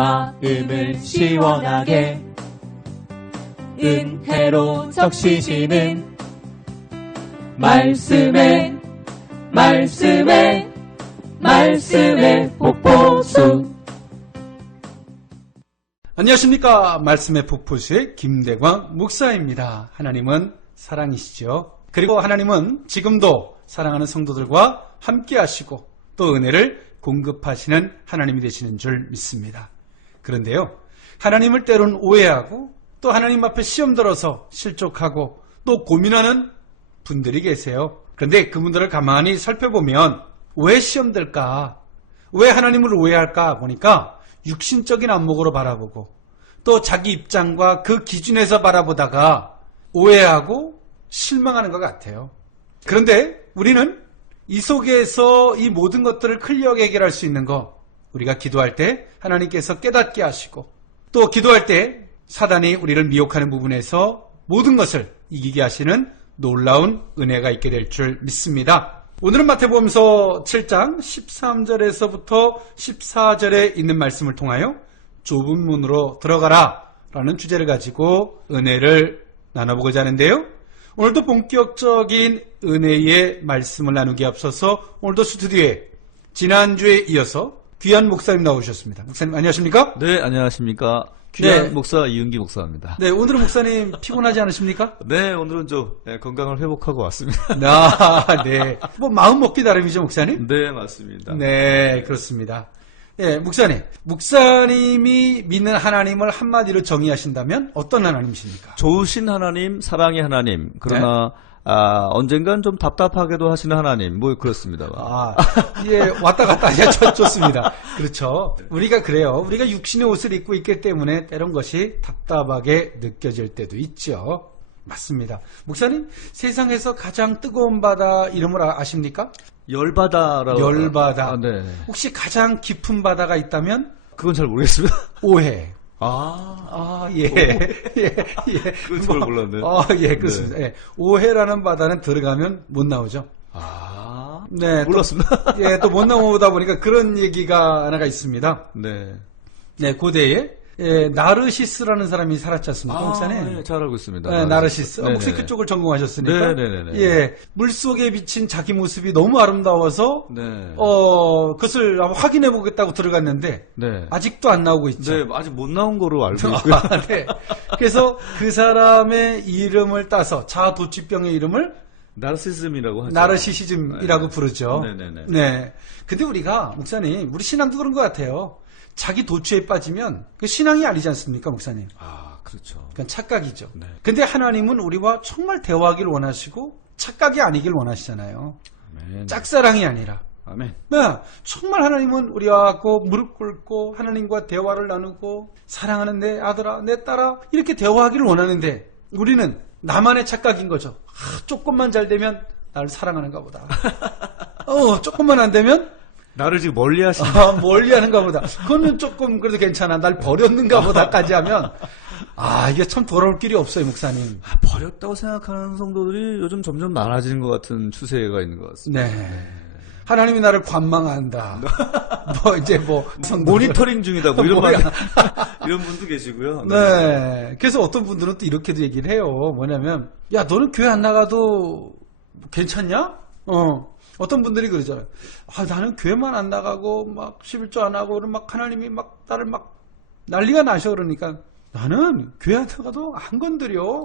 마음을 시원하게 은혜로 적시시는 말씀에 폭포수. 안녕하십니까. 말씀의 폭포수의 김대광 목사입니다. 하나님은 사랑이시죠. 그리고 하나님은 지금도 사랑하는 성도들과 함께 하시고 또 은혜를 공급하시는 하나님이 되시는 줄 믿습니다. 그런데요, 하나님을 때로는 오해하고 또 하나님 앞에 시험 들어서 실족하고 또 고민하는 분들이 계세요. 그런데 그분들을 가만히 살펴보면 왜 시험 들까? 왜 하나님을 오해할까? 보니까 육신적인 안목으로 바라보고 또 자기 입장과 그 기준에서 바라보다가 오해하고 실망하는 것 같아요. 그런데 우리는 이 속에서 이 모든 것들을 클리어하게 해결할 수 있는 거, 우리가 기도할 때 하나님께서 깨닫게 하시고 또 기도할 때 사단이 우리를 미혹하는 부분에서 모든 것을 이기게 하시는 놀라운 은혜가 있게 될 줄 믿습니다. 오늘은 마태복음서 7장 13절에서부터 14절에 있는 말씀을 통하여 좁은 문으로 들어가라 라는 주제를 가지고 은혜를 나눠보고자 하는데요. 오늘도 본격적인 은혜의 말씀을 나누기 앞서서 오늘도 스튜디오에 지난주에 이어서 귀한 목사님 나오셨습니다. 목사님 안녕하십니까? 네, 안녕하십니까? 귀한 네. 목사 이은기 목사입니다. 네, 오늘은 목사님 피곤하지 않으십니까? 네, 오늘은 좀 건강을 회복하고 왔습니다. 아, 네. 뭐 마음 먹기 나름이죠, 목사님? 네, 맞습니다. 네, 그렇습니다. 네, 목사님이 믿는 하나님을 한마디로 정의하신다면 어떤 하나님이십니까? 좋으신 하나님, 사랑의 하나님. 그러나 언젠간 좀 답답하게도 하시는 하나님. 뭐 그렇습니다. 예, 왔다 갔다 좋습니다. 그렇죠. 우리가 그래요. 우리가 육신의 옷을 입고 있기 때문에 때론 것이 답답하게 느껴질 때도 있죠. 맞습니다. 목사님, 세상에서 가장 뜨거운 바다 이름을 아십니까? 열바다라고. 열바다. 네. 혹시 가장 깊은 바다가 있다면? 그건 잘 모르겠습니다. 오해. 예. 그건 잘 몰랐네요. 예, 그렇습니다. 네. 예. 오해라는 바다는 들어가면 못 나오죠. 네. 몰랐습니다. 예, 또 못 나오다 보니까 그런 얘기가 하나가 있습니다. 네. 네, 고대에 나르시스라는 사람이 살았지 않습니까, 목사님? 네, 잘 알고 있습니다. 네, 나르시스. 네네네. 혹시 그쪽을 전공하셨으니까. 네네네. 예, 물속에 비친 자기 모습이 너무 아름다워서, 네. 그것을 한번 확인해 보겠다고 들어갔는데, 네. 아직도 안 나오고 있죠. 네, 아직 못 나온 거로 알고 있고요. 네. 그래서 그 사람의 이름을 따서 자아도취병의 이름을 나르시즘이라고 하죠. 나르시시즘이라고 부르죠. 네네네. 네. 근데 우리가, 목사님, 우리 신앙도 그런 것 같아요. 자기 도취에 빠지면 그 신앙이 아니지 않습니까, 목사님? 그렇죠. 그건 착각이죠. 네. 근데 하나님은 우리와 정말 대화하길 원하시고 착각이 아니길 원하시잖아요. 아멘. 짝사랑이 아니라. 아멘. 네, 정말 하나님은 우리와 무릎 꿇고 하나님과 대화를 나누고 사랑하는 내 아들아, 내 딸아 이렇게 대화하기를 원하는데 우리는 나만의 착각인 거죠. 조금만 잘 되면 나를 사랑하는가 보다. 조금만 안 되면 나를 지금 멀리 하시는 멀리 하는가 보다. 그거는 조금 그래도 괜찮아. 날 버렸는가 보다까지 하면 이게 참 돌아올 길이 없어요, 목사님. 버렸다고 생각하는 성도들이 요즘 점점 많아지는 것 같은 추세가 있는 것 같습니다. 네. 하나님이 나를 관망한다. 모니터링 중이다. 뭐 이런 이런 분도 계시고요. 네. 그래서 어떤 분들은 또 이렇게도 얘기를 해요. 뭐냐면, 야, 너는 교회 안 나가도 괜찮냐? 어떤 분들이 그러잖아요. 나는 교회만 안 나가고, 막, 11조 안 하고, 막, 하나님이 막, 나를 막, 난리가 나셔. 그러니까, 나는 교회 안 나가도 안 건드려.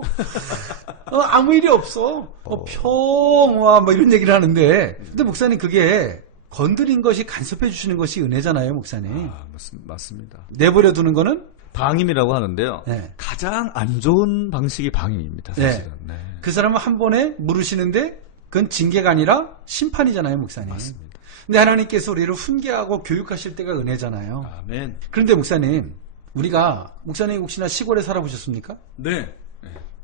아무 일이 없어. 평화, 뭐 이런 얘기를 하는데, 근데 목사님 그게, 건드린 것이 간섭해 주시는 것이 은혜잖아요, 목사님. 맞습니다. 내버려 두는 거는? 방임이라고 하는데요. 네. 가장 안 좋은 방식이 방임입니다, 사실은. 네. 네. 그 사람은 한 번에 물으시는데, 그건 징계가 아니라 심판이잖아요, 목사님. 맞습니다. 근데 하나님께서 우리를 훈계하고 교육하실 때가 은혜잖아요. 아멘. 그런데 목사님, 목사님 혹시나 시골에 살아보셨습니까? 네.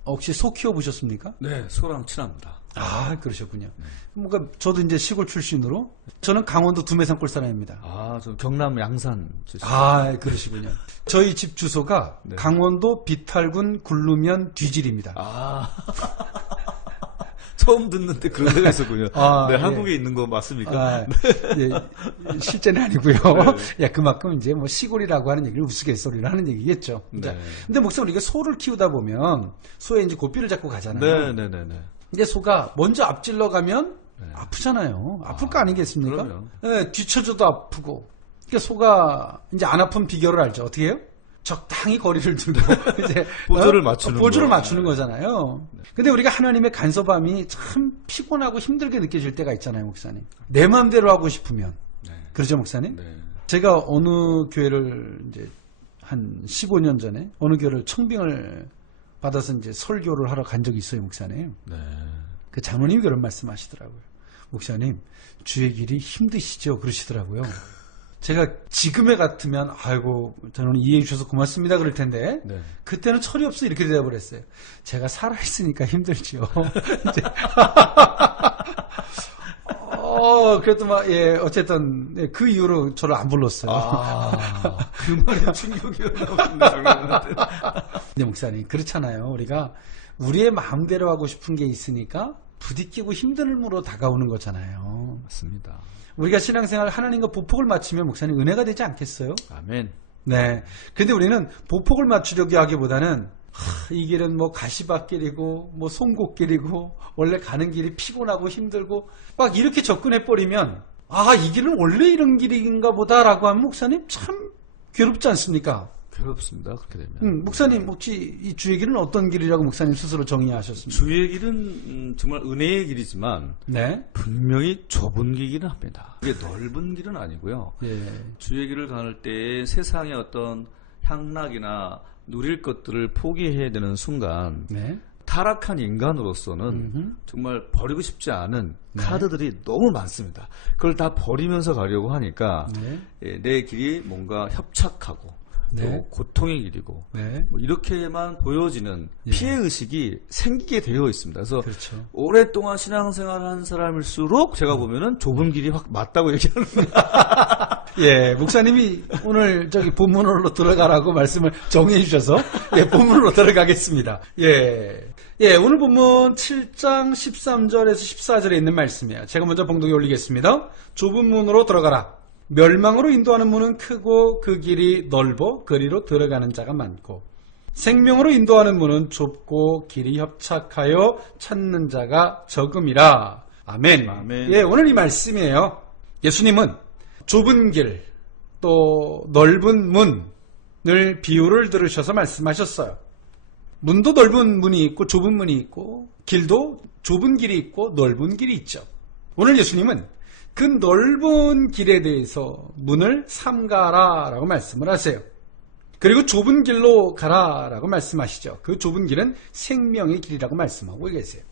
혹시 소 키워보셨습니까? 네, 소랑 친합니다. 그러셨군요. 뭔가 저도 이제 시골 출신으로 저는 강원도 두메산골 사람입니다. 저 경남 양산 출신. 그러시군요. 저희 집 주소가 네. 강원도 비탈군 굴루면 뒤질입니다. 처음 듣는데 그런 데가 있었군요. 아, 네, 예. 한국에 있는 거 맞습니까? 아, 예, 실제는 아니고요. 네. 예, 그만큼 이제 뭐 시골이라고 하는 얘기를 우스갯소리로 하는 얘기겠죠. 네. 근데 목사님 우리가 소를 키우다 보면 소에 이제 고삐를 잡고 가잖아요. 네네네. 근데 소가 먼저 앞질러 가면 아프잖아요. 아플 거 아니겠습니까? 그럼요. 예, 뒤쳐져도 아프고. 그러니까 소가 이제 안 아픈 비결을 알죠. 어떻게 해요? 적당히 거리를 두고 이제 보조를 맞추는 보조를 거. 맞추는 거잖아요. 근데 우리가 하나님의 간섭함이 참 피곤하고 힘들게 느껴질 때가 있잖아요, 목사님. 내 마음대로 하고 싶으면 네. 그러죠, 목사님? 네. 제가 어느 교회를 이제 한 15년 전에 어느 교회를 청빙을 받아서 이제 설교를 하러 간 적이 있어요, 목사님. 네. 그 장로님이 그런 말씀하시더라고요. 목사님, 주의 길이 힘드시죠? 그러시더라고요. 제가 지금에 같으면 아이고 저는 이해해 주셔서 고맙습니다 그럴 텐데 네. 그때는 철이 없어 이렇게 대답을 했어요. 제가 살아있으니까 힘들지요. 이제 그래도 막 예 어쨌든 예, 그 이후로 저를 안 불렀어요. 그 말이 충격이었나 보네. 근데 목사님 그렇잖아요. 우리가 우리의 마음대로 하고 싶은 게 있으니까 부딪히고 힘듦으로 다가오는 거잖아요. 맞습니다. 우리가 신앙생활 하나님과 보폭을 맞추면 목사님 은혜가 되지 않겠어요? 아멘. 네. 근데 우리는 보폭을 맞추려고 하기보다는 이 길은 뭐 가시밭길이고 뭐 송곳길이고 원래 가는 길이 피곤하고 힘들고 막 이렇게 접근해 버리면 이 길은 원래 이런 길인가 보다라고 하면 목사님 참 괴롭지 않습니까? 괴롭습니다. 그렇게 되면. 목사님 혹시 이 주의 길은 어떤 길이라고 목사님 스스로 정의하셨습니까? 주의 길은 정말 은혜의 길이지만 네. 분명히 좁은 길이긴 합니다. 이게 넓은 길은 아니고요. 예. 주의 길을 가는 때 세상의 어떤 향락이나 누릴 것들을 포기해야 되는 순간 네. 타락한 인간으로서는 정말 버리고 싶지 않은 카드들이 너무 많습니다. 그걸 다 버리면서 가려고 하니까 내 길이 뭔가 협착하고 또 고통의 길이고 네. 뭐 이렇게만 보여지는 피해의식이 생기게 되어 있습니다. 그래서 그렇죠. 오랫동안 신앙생활을 한 사람일수록 제가 보면은 좁은 길이 확 맞다고 얘기하는 거예요. 예, 목사님이 오늘 저기 본문으로 들어가라고 말씀을 정해 주셔서 예, 본문으로 들어가겠습니다. 예. 예, 오늘 본문 7장 13절에서 14절에 있는 말씀이에요. 제가 먼저 봉독에 올리겠습니다. 좁은 문으로 들어가라. 멸망으로 인도하는 문은 크고 그 길이 넓어 그리로 들어가는 자가 많고 생명으로 인도하는 문은 좁고 길이 협착하여 찾는 자가 적음이라. 아멘. 아멘. 예, 오늘 이 말씀이에요. 예수님은 좁은 길, 또 넓은 문을 비유를 들으셔서 말씀하셨어요. 문도 넓은 문이 있고 좁은 문이 있고 길도 좁은 길이 있고 넓은 길이 있죠. 오늘 예수님은 그 넓은 길에 대해서 문을 삼가라라고 말씀을 하세요. 그리고 좁은 길로 가라라고 말씀하시죠. 그 좁은 길은 생명의 길이라고 말씀하고 계세요.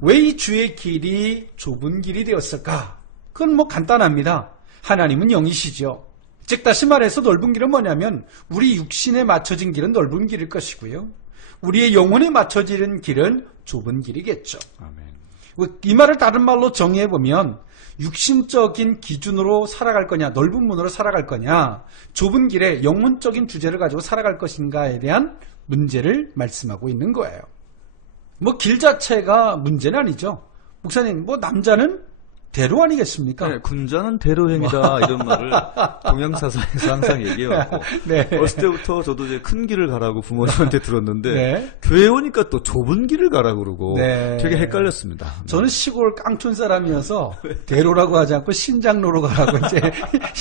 왜 이 주의 길이 좁은 길이 되었을까? 그건 뭐 간단합니다. 하나님은 영이시죠. 즉 다시 말해서 넓은 길은 뭐냐면 우리 육신에 맞춰진 길은 넓은 길일 것이고요. 우리의 영혼에 맞춰지는 길은 좁은 길이겠죠. 아멘. 이 말을 다른 말로 정의해보면 육신적인 기준으로 살아갈 거냐, 넓은 문으로 살아갈 거냐, 좁은 길에 영혼적인 주제를 가지고 살아갈 것인가에 대한 문제를 말씀하고 있는 거예요. 뭐 길 자체가 문제는 아니죠. 목사님, 뭐 남자는 대로 아니겠습니까? 네, 군자는 대로행이다 이런 말을 동양사상에서 항상 얘기해왔고 네. 어렸을 때부터 저도 이제 큰 길을 가라고 부모님한테 들었는데 네. 교회 오니까 또 좁은 길을 가라고 그러고 네. 되게 헷갈렸습니다. 저는 시골 깡촌 사람이어서 대로라고 하지 않고 신장로로 가라고 이제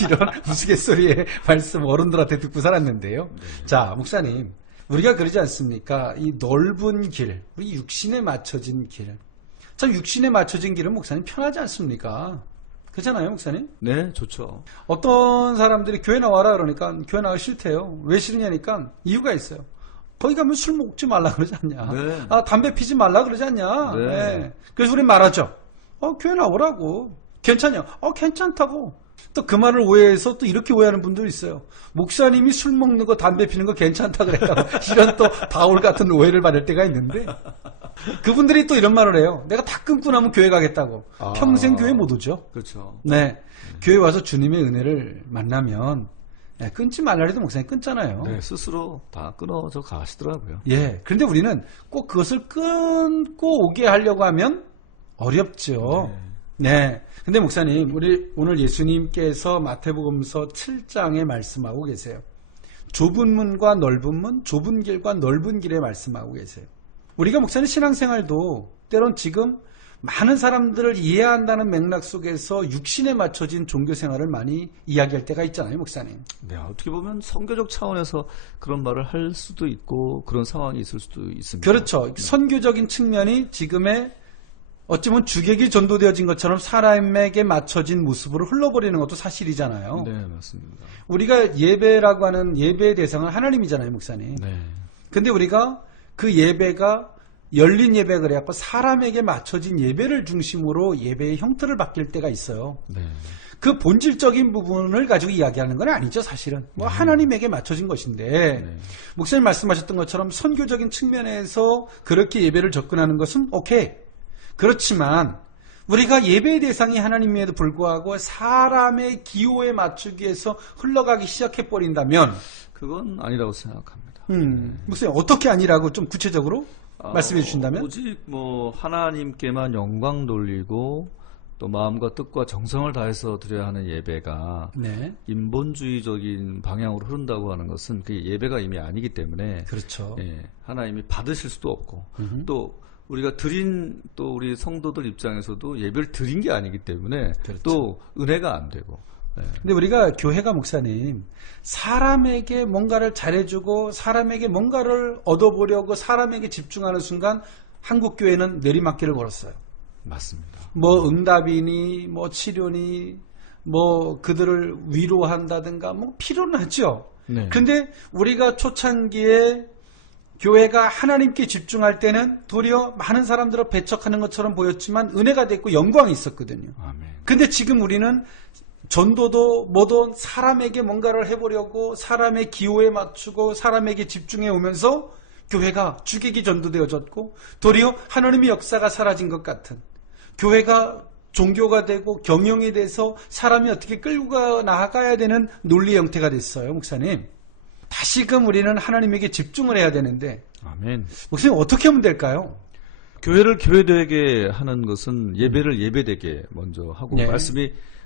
이런 우스갯소리의 말씀 어른들한테 듣고 살았는데요. 자, 목사님, 우리가 그러지 않습니까? 이 넓은 길, 우리 육신에 맞춰진 길. 참 육신에 맞춰진 길은 목사님 편하지 않습니까? 그렇잖아요, 목사님? 네, 좋죠. 어떤 사람들이 교회 나와라 그러니까 교회 나가기 싫대요. 왜 싫으냐니까 이유가 있어요. 거기 가면 술 먹지 말라 그러지 않냐? 네. 담배 피지 말라 그러지 않냐? 네. 네. 그래서 우리 말하죠. 교회 나오라고. 괜찮냐? 괜찮다고. 또 그 말을 오해해서 또 이렇게 오해하는 분도 있어요. 목사님이 술 먹는 거 담배 피는 거 괜찮다 그랬다고 이런 또 바울 같은 오해를 받을 때가 있는데 그분들이 또 이런 말을 해요. 내가 다 끊고 나면 교회 가겠다고. 평생 교회 못 오죠. 그렇죠. 네. 교회 와서 주님의 은혜를 만나면 끊지 말라 해도 목사님 끊잖아요. 네, 스스로 다 끊어져 가시더라고요. 예. 그런데 우리는 꼭 그것을 끊고 오게 하려고 하면 어렵죠. 네. 근데 목사님, 우리 오늘 예수님께서 마태복음서 7장에 말씀하고 계세요. 좁은 문과 넓은 문, 좁은 길과 넓은 길에 말씀하고 계세요. 우리가 목사님 신앙생활도 때론 지금 많은 사람들을 이해한다는 맥락 속에서 육신에 맞춰진 종교생활을 많이 이야기할 때가 있잖아요, 목사님. 네, 어떻게 보면 선교적 차원에서 그런 말을 할 수도 있고 그런 상황이 있을 수도 있습니다. 그렇죠. 선교적인 측면이 지금의 어찌 보면 주객이 전도되어진 것처럼 사람에게 맞춰진 모습으로 흘러버리는 것도 사실이잖아요. 네, 맞습니다. 우리가 예배라고 하는 예배의 대상은 하나님이잖아요, 목사님. 네. 근데 우리가 그 예배가 열린 예배 그래갖고 사람에게 맞춰진 예배를 중심으로 예배의 형태를 바뀔 때가 있어요. 네. 그 본질적인 부분을 가지고 이야기하는 건 아니죠, 사실은. 뭐 하나님에게 맞춰진 것인데 목사님 말씀하셨던 것처럼 선교적인 측면에서 그렇게 예배를 접근하는 것은 오케이. 그렇지만 우리가 예배의 대상이 하나님임에도 불구하고 사람의 기호에 맞추기 위해서 흘러가기 시작해버린다면 그건 아니라고 생각합니다. 목사님 어떻게 아니라고 좀 구체적으로 말씀해 주신다면? 오직 뭐 하나님께만 영광 돌리고 또 마음과 뜻과 정성을 다해서 드려야 하는 예배가 네. 인본주의적인 방향으로 흐른다고 하는 것은 그 예배가 이미 아니기 때문에 그렇죠. 예, 하나님이 받으실 수도 없고 또 우리가 드린 또 우리 성도들 입장에서도 예배를 드린 게 아니기 때문에 그렇죠. 또 은혜가 안 되고. 예. 근데 우리가 교회가 목사님 사람에게 뭔가를 잘해주고 사람에게 뭔가를 얻어보려고 사람에게 집중하는 순간 한국 교회는 내리막길을 걸었어요. 맞습니다. 뭐 응답이니 뭐 치료니 뭐 그들을 위로한다든가 뭐 필요는 하죠. 네. 근데 우리가 초창기에 교회가 하나님께 집중할 때는 도리어 많은 사람들을 배척하는 것처럼 보였지만 은혜가 됐고 영광이 있었거든요. 아멘. 근데 지금 우리는 전도도 뭐든 사람에게 뭔가를 해보려고 사람의 기호에 맞추고 사람에게 집중해 오면서 교회가 주객이 전도되어졌고 도리어 하나님의 역사가 사라진 것 같은 교회가 종교가 되고 경영이 돼서 사람이 어떻게 끌고 나가야 되는 논리 형태가 됐어요, 목사님. 다시금 우리는 하나님에게 집중을 해야 되는데 아멘. 목사님 어떻게 하면 될까요? 교회를 교회되게 하는 것은 예배를 예배되게 먼저 하고 네.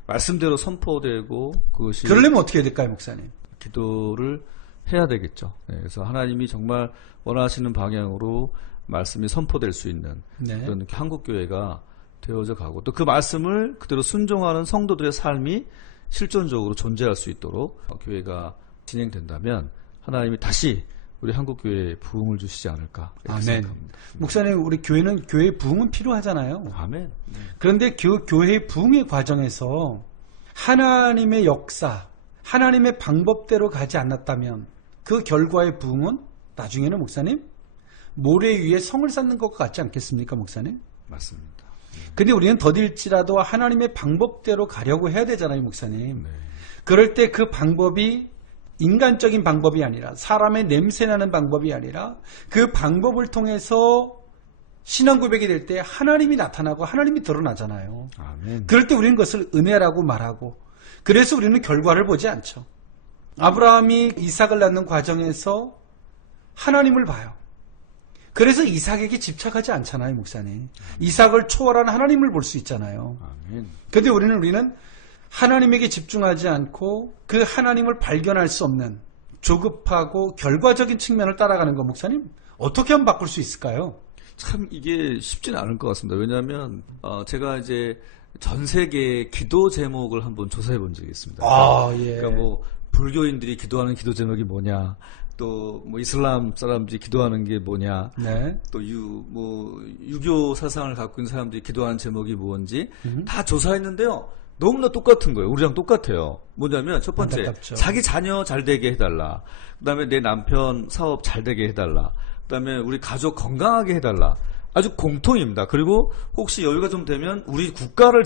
말씀대로 선포되고 그것이 그러려면 어떻게 해야 될까요, 목사님? 기도를 해야 되겠죠. 네, 그래서 하나님이 정말 원하시는 방향으로 말씀이 선포될 수 있는 네. 그런 한국 교회가 되어져 가고 또 그 말씀을 그대로 순종하는 성도들의 삶이 실존적으로 존재할 수 있도록 교회가 진행된다면 하나님이 다시 우리 한국 교회에 부흥을 주시지 않을까 이렇게 아멘. 생각합니다. 목사님, 우리 교회는 교회의 부흥은 필요하잖아요. 아멘. 그런데 교회의 부흥의 과정에서 하나님의 역사, 하나님의 방법대로 가지 않았다면 그 결과의 부흥은 나중에는 목사님 모래 위에 성을 쌓는 것 같지 않겠습니까, 목사님? 맞습니다. 근데 우리는 더딜지라도 하나님의 방법대로 가려고 해야 되잖아요, 목사님. 네. 그럴 때 그 방법이 인간적인 방법이 아니라 사람의 냄새나는 방법이 아니라 그 방법을 통해서 신앙 고백이 될 때 하나님이 나타나고 하나님이 드러나잖아요. 아멘. 그럴 때 우리는 그것을 은혜라고 말하고 그래서 우리는 결과를 보지 않죠. 아브라함이 이삭을 낳는 과정에서 하나님을 봐요. 그래서 이삭에게 집착하지 않잖아요, 목사님. 이삭을 초월한 하나님을 볼 수 있잖아요. 아멘. 근데 우리는 하나님에게 집중하지 않고 그 하나님을 발견할 수 없는 조급하고 결과적인 측면을 따라가는 거, 목사님 어떻게 하면 바꿀 수 있을까요? 참 이게 쉽지는 않을 것 같습니다. 왜냐하면 제가 이제 전 세계 기도 제목을 한번 조사해 본 적이 있습니다. 예. 그러니까 뭐 불교인들이 기도하는 기도 제목이 뭐냐, 또 뭐 이슬람 사람들이 기도하는 게 뭐냐, 네. 또 유교 사상을 갖고 있는 사람들이 기도하는 제목이 뭔지 다 조사했는데요. 너무나 똑같은 거예요. 우리랑 똑같아요. 뭐냐면 첫 번째, 안타깝죠. 자기 자녀 잘 되게 해달라. 그다음에 내 남편 사업 잘 되게 해달라. 그다음에 우리 가족 건강하게 해달라. 아주 공통입니다. 그리고 혹시 여유가 좀 되면 우리 국가를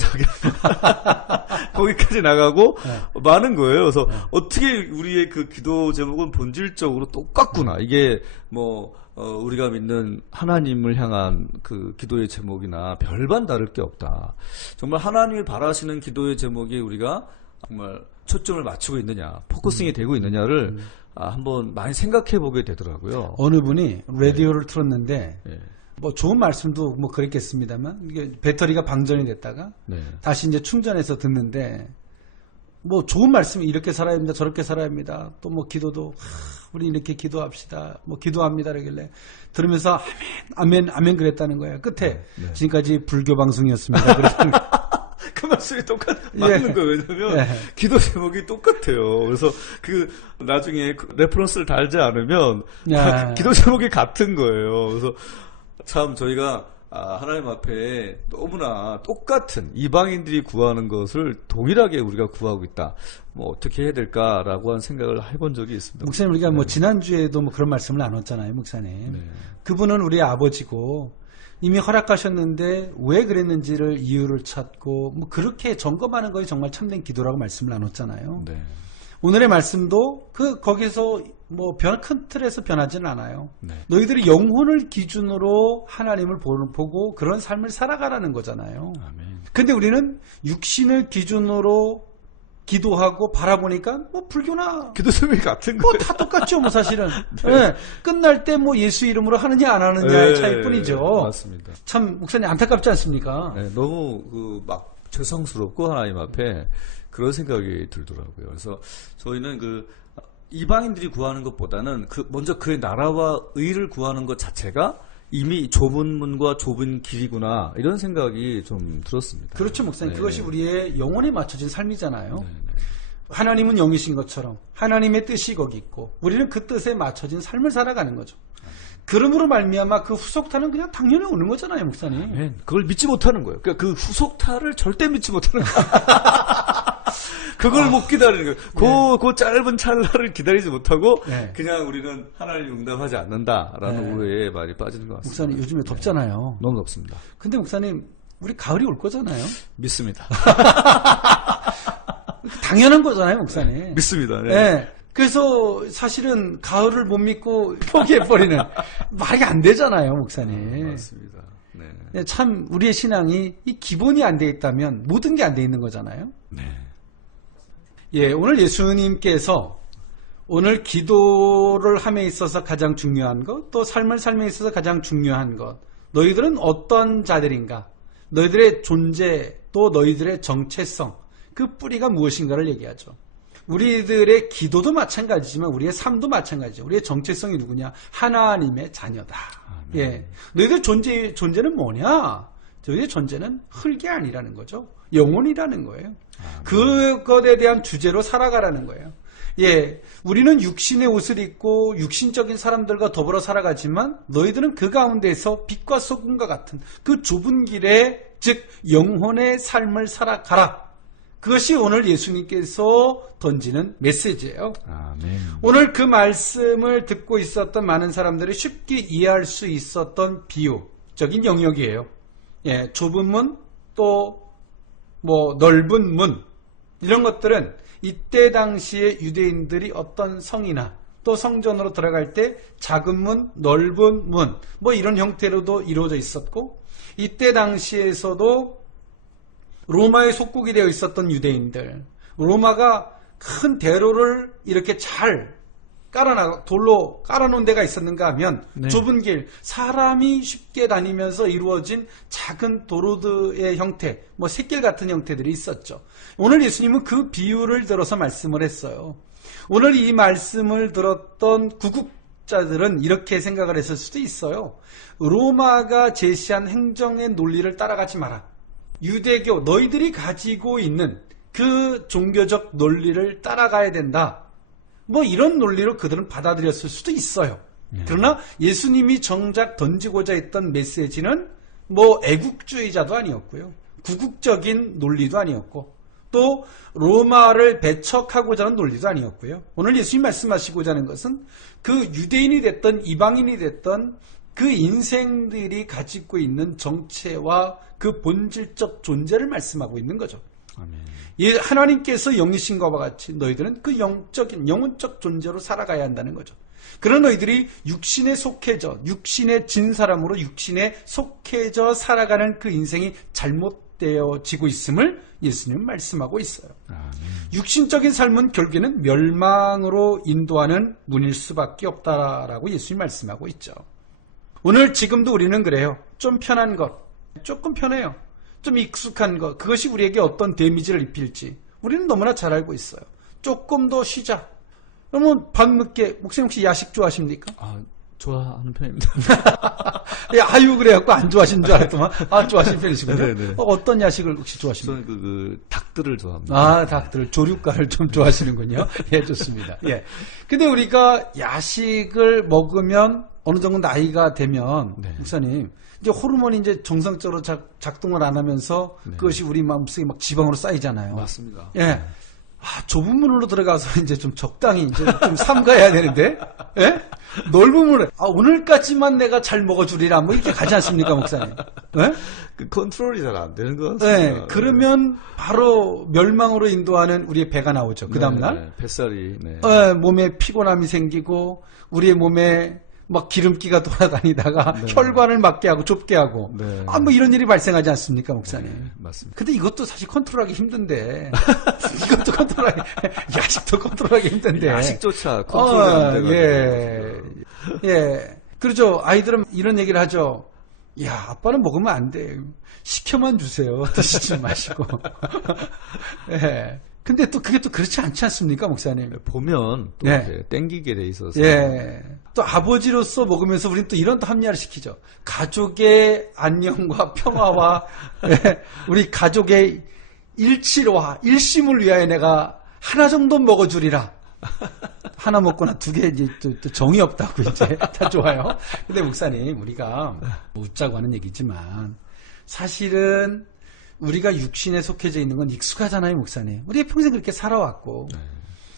거기까지 나가고 많은 거예요. 그래서 어떻게 우리의 그 기도 제목은 본질적으로 똑같구나. 이게 뭐 우리가 믿는 하나님을 향한 그 기도의 제목이나 별반 다를 게 없다. 정말 하나님이 바라시는 기도의 제목이 우리가 정말 초점을 맞추고 있느냐, 포커싱이 되고 있느냐를 한번 많이 생각해 보게 되더라고요. 어느 분이 라디오를 틀었는데 네. 뭐 좋은 말씀도 뭐 그랬겠습니다만 이게 배터리가 방전이 됐다가 네. 다시 이제 충전해서 듣는데 뭐 좋은 말씀이 이렇게 살아야 합니다. 저렇게 살아야 합니다. 또 뭐 기도도 우리 이렇게 기도합시다. 뭐 기도합니다. 그러길래 들으면서 아멘, 아멘, 아멘 그랬다는 거예요. 끝에 네. 지금까지 불교 방송이었습니다. 그랬더니 그 말씀이 맞는 거예요. 왜냐면 예. 기도 제목이 똑같아요. 그래서 그 나중에 그 레퍼런스를 달지 않으면 야. 기도 제목이 같은 거예요. 그래서 참 저희가 하나님 앞에 너무나 똑같은 이방인들이 구하는 것을 동일하게 우리가 구하고 있다. 뭐 어떻게 해야 될까라고 한 생각을 해본 적이 있습니다. 목사님 우리가 뭐 지난주에도 뭐 그런 말씀을 나눴잖아요. 목사님. 네. 그분은 우리 아버지고 이미 허락하셨는데 왜 그랬는지를 이유를 찾고 뭐 그렇게 점검하는 것이 정말 참된 기도라고 말씀을 나눴잖아요. 네. 오늘의 말씀도 거기서 뭐 큰 틀에서 변하지는 않아요. 네. 너희들이 영혼을 기준으로 하나님을 보고 그런 삶을 살아가라는 거잖아요. 아멘. 근데 우리는 육신을 기준으로 기도하고 바라보니까 뭐 불교나 기도 제목이 같은 뭐 거예요. 다 똑같죠, 뭐 사실은. 네. 끝날 때 뭐 예수 이름으로 하느냐 안 하느냐의 네, 차이뿐이죠. 맞습니다. 참 목사님 안타깝지 않습니까? 네, 너무 막 죄송스럽고 하나님 앞에 그런 생각이 들더라고요. 그래서 저희는 이방인들이 구하는 것보다는 먼저 그의 나라와 의를 구하는 것 자체가 이미 좁은 문과 좁은 길이구나 이런 생각이 좀 들었습니다. 그렇죠, 목사님. 네. 그것이 우리의 영혼에 맞춰진 삶이잖아요. 네, 하나님은 영이신 것처럼 하나님의 뜻이 거기 있고 우리는 그 뜻에 맞춰진 삶을 살아가는 거죠. 그러므로 말미암아 그 후속타는 그냥 당연히 오는 거잖아요, 목사님. 네. 그걸 믿지 못하는 거예요. 그러니까 그 후속타를 절대 믿지 못하는 거예요. 그걸 못 기다리는 거예요. 그 짧은 찰나를 기다리지 못하고 네. 그냥 우리는 하나님 응답하지 않는다라는 네. 오해에 많이 빠지는 것 같습니다. 목사님 요즘에 덥잖아요. 너무 덥습니다. 근데 목사님 우리 가을이 올 거잖아요. 믿습니다. 당연한 거잖아요, 목사님. 믿습니다. 네. 네. 그래서 사실은 가을을 못 믿고 포기해버리는 말이 안 되잖아요, 목사님. 맞습니다. 네. 네, 참 우리의 신앙이 이 기본이 안 돼 있다면 모든 게 안 돼 있는 거잖아요. 네. 예, 오늘 예수님께서 오늘 기도를 함에 있어서 가장 중요한 것, 또 삶을 삶에 있어서 가장 중요한 것, 너희들은 어떤 자들인가, 너희들의 존재, 또 너희들의 정체성, 그 뿌리가 무엇인가를 얘기하죠. 우리들의 기도도 마찬가지지만 우리의 삶도 마찬가지죠. 우리의 정체성이 누구냐? 하나님의 자녀다. 예, 너희들 존재는 뭐냐? 너희의 존재는 흙이 아니라는 거죠. 영혼이라는 거예요. 그것에 대한 주제로 살아가라는 거예요. 예, 우리는 육신의 옷을 입고 육신적인 사람들과 더불어 살아가지만 너희들은 그 가운데서 빛과 소금과 같은 그 좁은 길에 즉 영혼의 삶을 살아가라. 그것이 오늘 예수님께서 던지는 메시지예요. 아멘. 오늘 그 말씀을 듣고 있었던 많은 사람들이 쉽게 이해할 수 있었던 비유적인 영역이에요. 예, 좁은 문, 또 뭐 넓은 문, 이런 것들은 이때 당시에 유대인들이 어떤 성이나 또 성전으로 들어갈 때 작은 문, 넓은 문, 뭐 이런 형태로도 이루어져 있었고, 이때 당시에서도 로마의 속국이 되어 있었던 유대인들, 로마가 큰 대로를 이렇게 잘 돌로 깔아놓은 데가 있었는가 하면 네. 좁은 길, 사람이 쉽게 다니면서 이루어진 작은 도로드의 형태, 뭐 샛길 같은 형태들이 있었죠. 오늘 예수님은 그 비유를 들어서 말씀을 했어요. 오늘 이 말씀을 들었던 구국자들은 이렇게 생각을 했을 수도 있어요. 로마가 제시한 행정의 논리를 따라가지 마라. 유대교, 너희들이 가지고 있는 그 종교적 논리를 따라가야 된다. 뭐 이런 논리로 그들은 받아들였을 수도 있어요. 그러나 예수님이 정작 던지고자 했던 메시지는 뭐 애국주의자도 아니었고요. 구국적인 논리도 아니었고, 또 로마를 배척하고자 하는 논리도 아니었고요. 오늘 예수님 말씀하시고자 하는 것은 그 유대인이 됐던 이방인이 됐던 그 인생들이 가지고 있는 정체와 그 본질적 존재를 말씀하고 있는 거죠. 아멘. 하나님께서 영이신 것과 같이 너희들은 그 영적인 영혼적 존재로 살아가야 한다는 거죠. 그런 너희들이 육신에 속해져, 육신의 진 사람으로 육신에 속해져 살아가는 그 인생이 잘못되어지고 있음을 예수님은 말씀하고 있어요. 아멘. 육신적인 삶은 결국에는 멸망으로 인도하는 문일 수밖에 없다라고 예수님이 말씀하고 있죠. 오늘 지금도 우리는 그래요. 좀 편한 것, 조금 편해요. 좀 익숙한 것, 그것이 우리에게 어떤 데미지를 입힐지 우리는 너무나 잘 알고 있어요. 조금 더 쉬자. 그러면 밤늦게, 목사님 혹시 야식 좋아하십니까? 좋아하는 편입니다. 예, 아유, 그래갖고 안 좋아하시는 줄 알았더만. 좋아하시는 편이시군요. 네네. 어떤 야식을 혹시 좋아하십니까? 저는 닭들을 좋아합니다. 닭들, 조류과를 좀 좋아하시는군요. 예, 좋습니다. 예. 근데 우리가 야식을 먹으면 어느 정도 나이가 되면, 네. 목사님, 이제 호르몬이 이제 정상적으로 작동을 안 하면서 네. 그것이 우리 마음속에 막 지방으로 쌓이잖아요. 맞습니다. 예. 좁은 문으로 들어가서 이제 좀 적당히 이제 좀 삼가해야 되는데, 예? 넓은 문을, 오늘까지만 내가 잘 먹어주리라, 뭐 이렇게 가지 않습니까, 목사님? 예? 그 컨트롤이 잘 안 되는 것 같습니다. 네, 그러면 바로 멸망으로 인도하는 우리의 배가 나오죠. 그 다음날. 네, 뱃살이. 네. 몸에 피곤함이 생기고, 우리의 몸에 막 기름기가 돌아다니다가 네. 혈관을 막게 하고 좁게 하고, 네. 뭐 이런 일이 발생하지 않습니까, 목사님? 네, 맞습니다. 근데 이것도 사실 컨트롤하기 힘든데, 이것도 컨트롤하기, 야식도 컨트롤하기 힘든데. 야식조차 컨트롤이 안 돼가지고. 예. 그렇죠. 아이들은 이런 얘기를 하죠. 야, 아빠는 먹으면 안 돼. 시켜만 주세요. 드시지 마시고. 예. 근데 또 그게 또 그렇지 않지 않습니까, 목사님? 보면 또 네. 이렇게 땡기게 돼 있어서. 예. 또 아버지로서 먹으면서 우리는 또 이런 또 합리화를 시키죠. 가족의 안녕과 평화와 예, 우리 가족의 일치와 일심을 위하여 내가 하나 정도 먹어주리라. 하나 먹거나 두 개 이제 또 정이 없다고 이제 다 좋아요. 근데 목사님, 우리가 웃자고 하는 얘기지만 사실은 우리가 육신에 속해져 있는 건 익숙하잖아요, 목사님. 우리가 평생 그렇게 살아왔고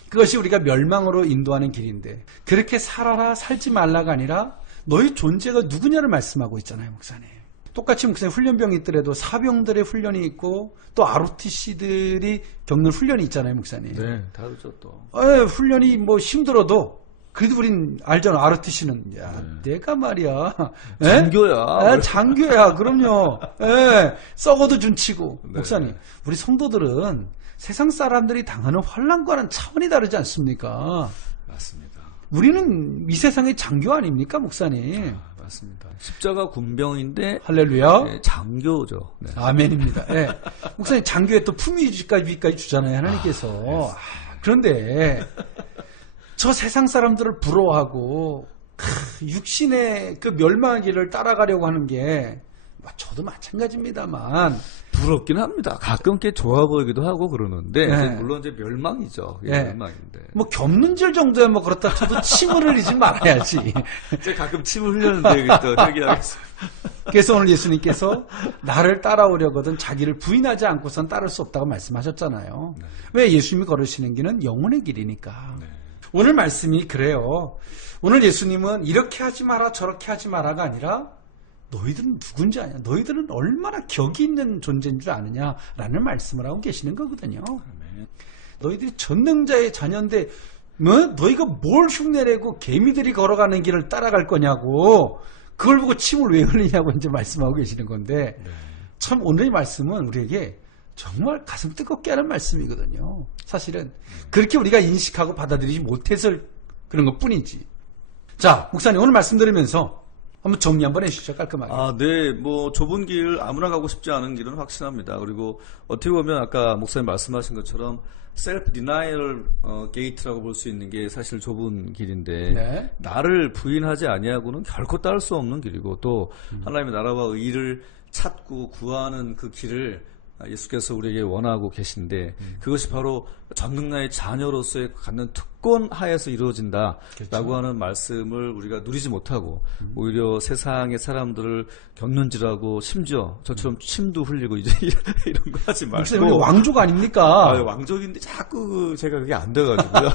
그것이 우리가 멸망으로 인도하는 길인데 그렇게 살아라, 살지 말라가 아니라 너의 존재가 누구냐를 말씀하고 있잖아요, 목사님. 똑같이 목사님 훈련병이 있더라도 사병들의 훈련이 있고 또 ROTC들이 겪는 훈련이 있잖아요, 목사님. 네, 다르죠 또. 훈련이 뭐 힘들어도 그래도 우린 알잖아, ROTC는. 야, 내가 말이야. 장교야. 장교야, 그럼요. 썩어도 준치고. 네. 목사님, 우리 성도들은 세상 사람들이 당하는 환난과는 차원이 다르지 않습니까? 맞습니다. 우리는 이 세상의 장교 아닙니까, 목사님? 맞습니다. 십자가 군병인데 할렐루야. 네, 장교죠. 네. 아멘입니다. 예. 목사님, 장교에 또 품위까지 주잖아요, 하나님께서. 그런데 저 세상 사람들을 부러워하고 육신의 그 멸망의 길을 따라가려고 하는 게 저도 마찬가지입니다만 부럽긴 합니다. 가끔 꽤 좋아 보이기도 하고 그러는데 네. 이제 물론 이제 멸망이죠. 그게 네. 멸망인데. 뭐 겪는질 정도야 뭐 그렇다 쳐도 침을 흘리지 말아야지. 제가 가끔 침을 흘렸는데 여기 또 얘기하겠습니다. 그래서 오늘 예수님께서 나를 따라오려거든 자기를 부인하지 않고선 따를 수 없다고 말씀하셨잖아요. 네. 왜? 예수님이 걸으시는 길은 영혼의 길이니까. 네. 오늘 말씀이 그래요. 오늘 예수님은 이렇게 하지 마라 저렇게 하지 마라가 아니라 너희들은 누군지 아냐, 너희들은 얼마나 격이 있는 존재인 줄 아느냐라는 말씀을 하고 계시는 거거든요. 너희들이 전능자의 자녀인데 뭐 너희가 뭘 흉내내고 개미들이 걸어가는 길을 따라갈 거냐고, 그걸 보고 침을 왜 흘리냐고 이제 말씀하고 계시는 건데, 참 오늘의 말씀은 우리에게 정말 가슴 뜨겁게 하는 말씀이거든요. 사실은 그렇게 우리가 인식하고 받아들이지 못해서 그런 것 뿐이지. 자, 목사님 오늘 말씀 들으면서 한번 정리 한번 해주시죠, 깔끔하게. 네, 뭐 좁은 길 아무나 가고 싶지 않은 길은 확신합니다. 그리고 어떻게 보면 아까 목사님 말씀하신 것처럼 셀프 디나이얼 게이트라고 볼 수 있는 게 사실 좁은 길인데 네. 나를 부인하지 아니하고는 결코 따를 수 없는 길이고 또 하나님의 나라와 의를 찾고 구하는 그 길을 예수께서 우리에게 원하고 계신데 그것이 바로 전능자의 자녀로서의 갖는 특권 하에서 이루어진다라고 그렇죠. 하는 말씀을 우리가 누리지 못하고 오히려 세상의 사람들을 겪는지라고 심지어 저처럼 침도 흘리고 이제 이런 거 하지 목사님 말고. 우리 왕족 아닙니까? 왕족인데 자꾸 제가 그게 안 돼가지고요.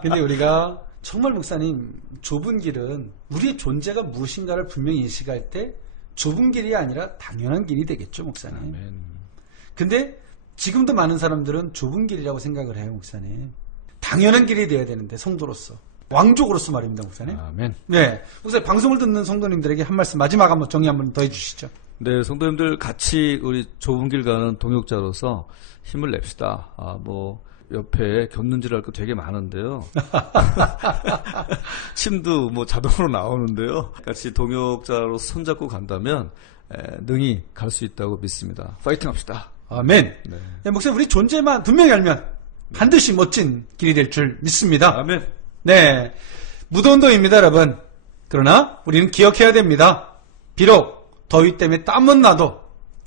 근데 우리가 정말 목사님 좁은 길은 우리의 존재가 무엇인가를 분명히 인식할 때 좁은 길이 아니라 당연한 길이 되겠죠, 목사님. 아멘. 근데 지금도 많은 사람들은 좁은 길이라고 생각을 해요, 목사님. 당연한 길이 돼야 되는데, 성도로서. 왕족으로서 말입니다, 목사님. 아멘. 네. 목사님, 방송을 듣는 성도님들에게 한 말씀, 마지막 한번 정리 한번 더 해주시죠. 네, 성도님들 같이 우리 좁은 길 가는 동역자로서 힘을 냅시다. 옆에 곁눈질할 거 되게 많은데요. 침도 뭐 자동으로 나오는데요. 같이 동역자로 손잡고 간다면 능히 갈 수 있다고 믿습니다. 파이팅 합시다. 아멘. 네. 네, 목사님, 우리 존재만 분명히 알면 반드시 멋진 길이 될 줄 믿습니다. 아멘. 네. 무더운도입니다, 여러분. 그러나 우리는 기억해야 됩니다. 비록 더위 때문에 땀은 나도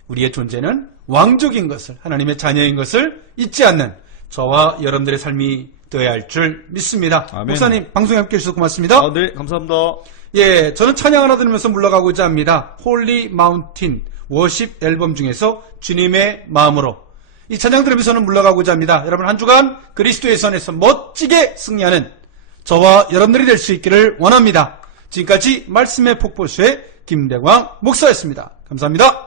우리의 존재는 왕족인 것을, 하나님의 자녀인 것을 잊지 않는 저와 여러분들의 삶이 되어야 할 줄 믿습니다. 아멘. 목사님, 방송에 함께 해주셔서 고맙습니다. 네, 감사합니다. 예, 저는 찬양 하나 들으면서 물러가고자 합니다. 홀리 마운틴 워십 앨범 중에서 주님의 마음으로. 이 찬양 들으면서는 물러가고자 합니다. 여러분, 한 주간 그리스도의 선에서 멋지게 승리하는 저와 여러분들이 될 수 있기를 원합니다. 지금까지 말씀의 폭포수의 김대광 목사였습니다. 감사합니다.